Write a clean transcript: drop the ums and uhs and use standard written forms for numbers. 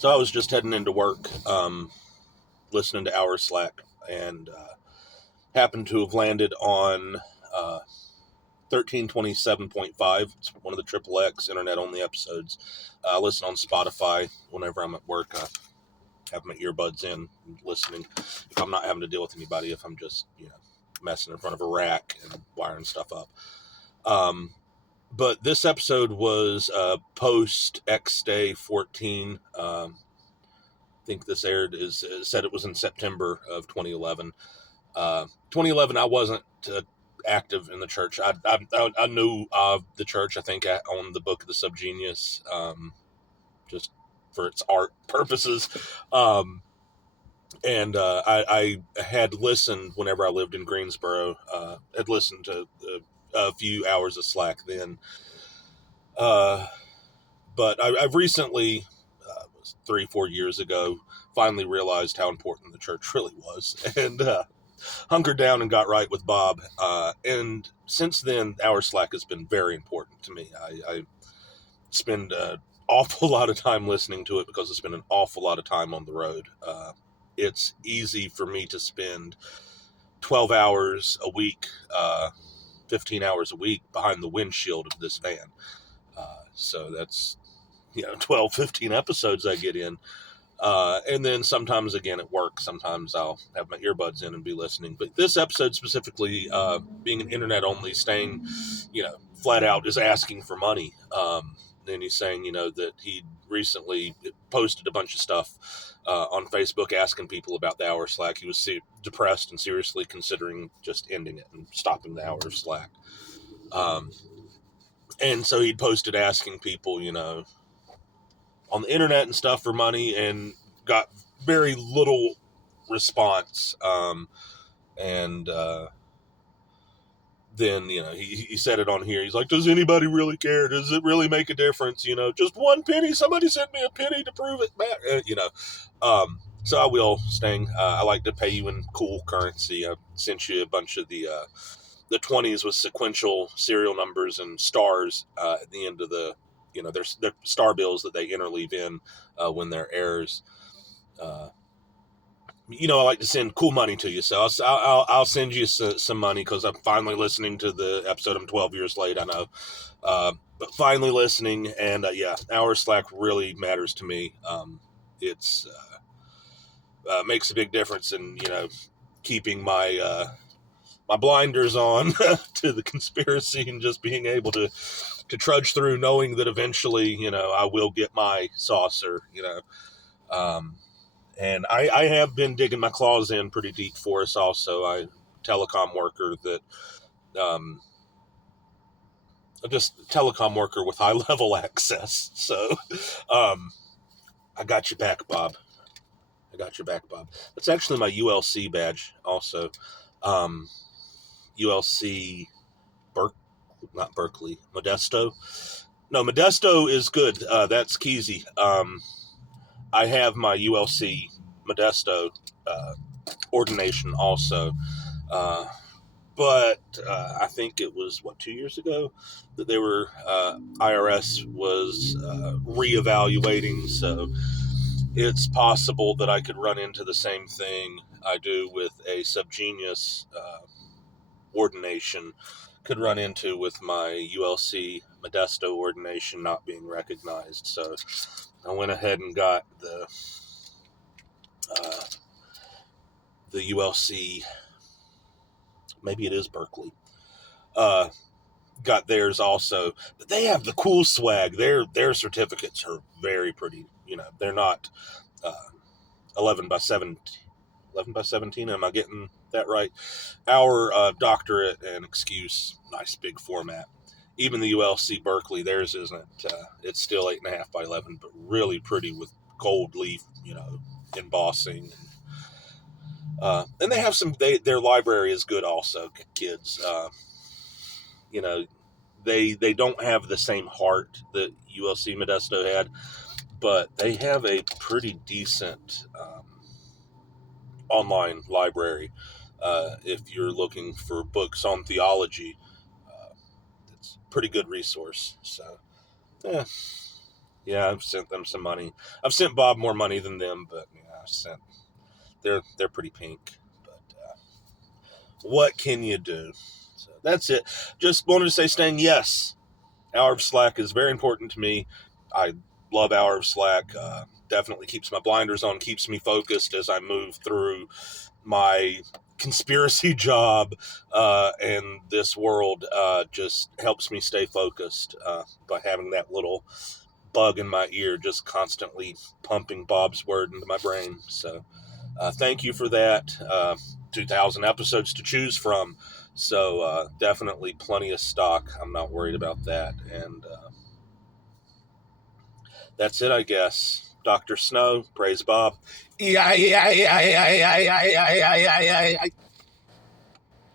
So I was just heading into work, listening to Hour Slack, and happened to have landed on 1327.5. It's one of the XXX internet-only episodes. I listen on Spotify whenever I'm at work. I have my earbuds in, listening. If I'm not having to deal with anybody, if I'm just, messing in front of a rack and wiring stuff up. But this episode was post X Day 14. I think this aired said it was in September of 2011. 2011, I wasn't active in the church. I knew of the church. I think I owned the book of the Subgenius, just for its art purposes. And I had listened whenever I lived in Greensboro. Had listened to a few hours of Slack then. But I've recently, 3-4 years ago, finally realized how important the church really was, and hunkered down and got right with Bob. And since then, Hour Slack has been very important to me. I spend an awful lot of time listening to it because I spend an awful lot of time on the road. It's easy for me to spend 12 hours a week, 15 hours a week behind the windshield of this van. So that's, 12, 15 episodes I get in. And then sometimes again at work, sometimes I'll have my earbuds in and be listening. But this episode specifically, being an internet only, Stang, flat out is asking for money. And he's saying, that he recently posted a bunch of stuff on Facebook asking people about the Hour Slack. He was depressed and seriously considering just ending it and stopping the Hour of Slack. And so he'd posted asking people, on the internet and stuff for money, and got very little response. And then, he said it on here. He's like, does anybody really care? Does it really make a difference? Just one penny. Somebody sent me a penny to prove it back. So I will, Stang. I like to pay you in cool currency. I sent you a bunch of the 20s with sequential serial numbers and stars at the end of the, there's star bills that they interleave in when there are errors. I like to send cool money to you, so I'll send you some money because I'm finally listening to the episode. I'm 12 years late, I know, but finally listening, and Hour Slack really matters to me. It's makes a big difference in keeping my my blinders on to the conspiracy and just being able to trudge through, knowing that eventually I will get my saucer. And I have been digging my claws in pretty deep for us also. I'm a telecom worker that, just a telecom worker with high level access. So, I got your back, Bob. I got your back, Bob. That's actually my ULC badge also. ULC not Berkeley, Modesto. No, Modesto is good. That's Keezy. I have my ULC Modesto ordination also, but I think it was 2 years ago that they were IRS was reevaluating, so it's possible that I could run into the same thing I do with a Subgenius ordination, could run into with my ULC Modesto ordination not being recognized. So I went ahead and got the ULC, maybe it is Berkeley, got theirs also. But they have the cool swag. Their certificates are very pretty. They're not 11 by 17. Am I getting that right? Our doctorate and excuse, nice big format. Even the ULC Berkeley, theirs isn't. It's still 8.5 by 11, but really pretty with gold leaf, embossing. And they have their library is good also, kids. They don't have the same heart that ULC Modesto had, but they have a pretty decent online library. If you're looking for books on theology, it's a pretty good resource. So, yeah. Yeah, I've sent them some money. I've sent Bob more money than them, but yeah, I sent. They're pretty pink. But what can you do? So that's it. Just wanted to say, Stang, yes, hour of slack is very important to me. I love hour of slack. Definitely keeps my blinders on, keeps me focused as I move through my conspiracy job and this world. Just helps me stay focused by having that little bug in my ear just constantly pumping Bob's word into my brain. So thank you for that. 2,000 episodes to choose from. So definitely plenty of stock. I'm not worried about that. And that's it, I guess. Dr. Snow, praise Bob.